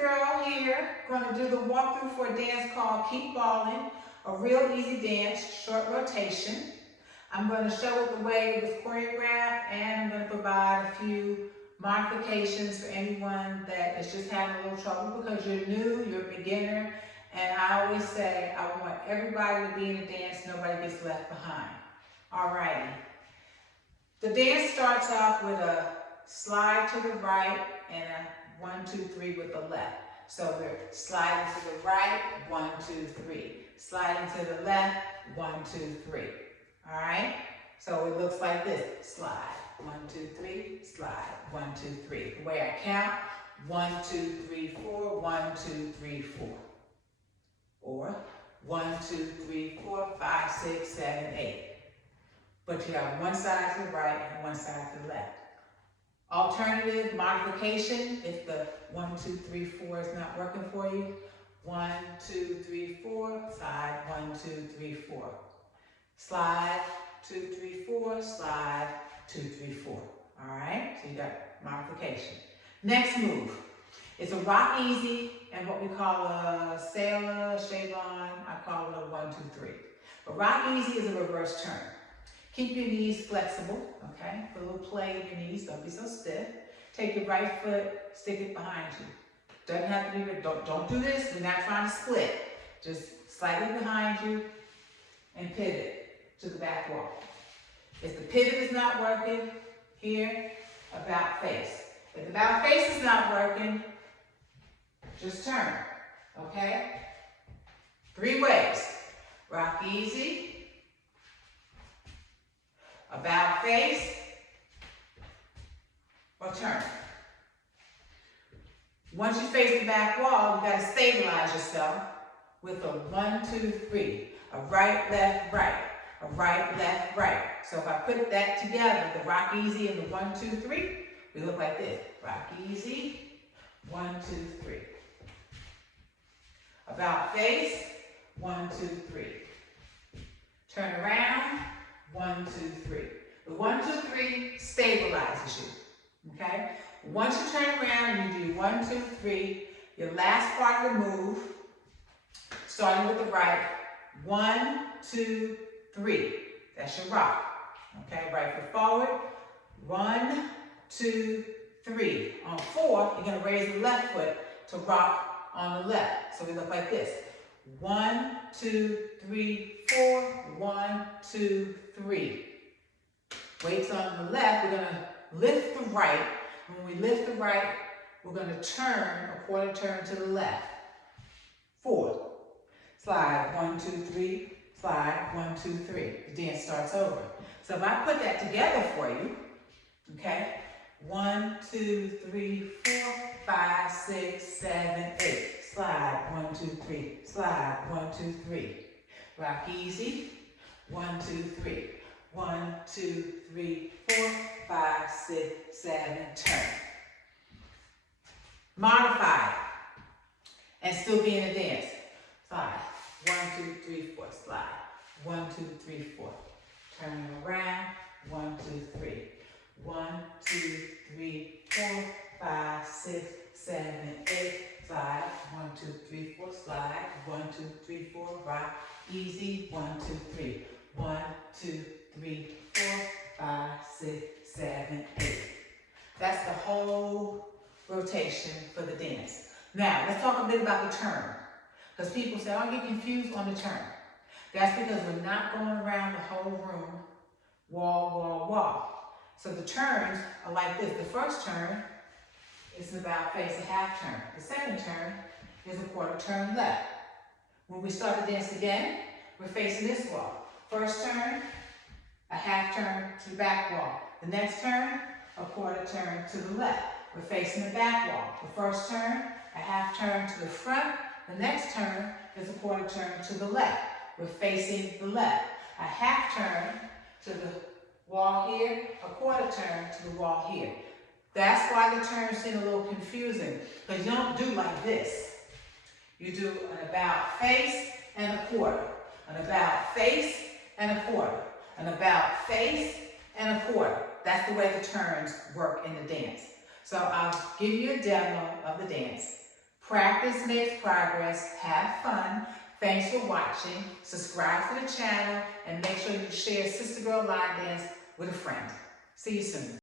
girl here, going to do the walkthrough for a dance called Keep Ballin', a real easy dance, short rotation. I'm going to show it the way it was choreographed, and I'm going to provide a few modifications for anyone that is just having a little trouble because you're new, you're a beginner, and I always say I want everybody to be in a dance, nobody gets left behind. Alrighty. The dance starts off with a slide to the right and a 1, 2, 3 with the left. So we're sliding to the right, 1, 2, 3. Sliding to the left, 1, 2, 3. All right? So it looks like this. Slide, 1, 2, 3, slide, 1, 2, 3. The way I count, 1, 2, 3, 4, 1, 2, 3, 4. Or 1, 2, 3, 4, 5, 6, 7, 8. But you have one side to the right and one side to the left. Alternative modification, if the 1, 2, 3, 4 is not working for you, 1, 2, 3, 4, slide, 1, 2, 3, 4. Slide, 2, 3, 4, slide, 2, 3, 4. All right, so you got modification. Next move. It's a rock easy and what we call a sailor, shavon, I call it a 1, 2, 3. But rock easy is a reverse turn. Keep your knees flexible, okay? Put a little play in your knees, don't be so stiff. Take your right foot, stick it behind you. Doesn't have to be, don't do this, we're not trying to split. Just slightly behind you and pivot to the back wall. If the pivot is not working, here, about face. If the about face is not working, just turn, okay? 3 ways. Rock easy, about face, or turn. Once you face the back wall, you gotta stabilize yourself with a 1, 2, 3. A right, left, right. A right, left, right. So if I put that together, the rock easy and the 1, 2, 3, we look like this. Rock easy, 1, 2, 3. About face, 1, 2, 3. Turn around, 1, 2, 3. The 1, 2, 3 stabilizes you, okay? Once you turn around and you do 1, 2, 3, your last part of the move, starting with the right, 1, 2, 3. That's your rock, okay? Right foot forward, 1, 2, 3. On 4, you're gonna raise the left foot to rock on the left. So we look like this. 1, 2, 3, 4, 1, 2, 3. Weights on the left, we're gonna lift the right. When we lift the right, we're gonna turn a quarter turn to the left. 4. Slide, 1, 2, 3, slide, 1, 2, 3. The dance starts over. So if I put that together for you, okay? 1, 2, 3, 4, 5, 6, 7, 8. Slide, 1, 2, 3, slide, 1, 2, 3. Rock easy, 1, 2, 3. 1, 2, 3, 4, 5, 6, 7, turn. Modify and still be in a dance. Slide, 1, 2, 3, 4, slide. 1, 2, 3, 4. Turn around, 1, 2, 3. 1, 2, 3, 4, 5, 6, 7, 8. Slide, 1, 2, 3, 4, slide. 1, 2, 3, 4, rock, easy. 1, 2, 3. 1, 2, 3, 4, 5, 6, 7, 8. That's the whole rotation for the dance. Now, let's talk a bit about the turn. Because people say, oh, I get confused on the turn. That's because we're not going around the whole room, wall, wall, wall. So the turns are like this. The first turn is about face, a half turn. The second turn is a quarter turn left. When we start the dance again, we're facing this wall. First turn, a half turn to the back wall. The next turn, a quarter turn to the left. We're facing the back wall. The first turn, a half turn to the front. The next turn is a quarter turn to the left. We're facing the left. A half turn to the wall here, a quarter turn to the wall here. That's why the turns seem a little confusing, because you don't do like this. You do an about face and a quarter, an about face and a quarter, an about face and a quarter. That's the way the turns work in the dance. So I'll give you a demo of the dance, Practice makes progress. Have fun. Thanks for watching. Subscribe to the channel and make sure you share Sister Girl Line Dance with a friend. See you soon.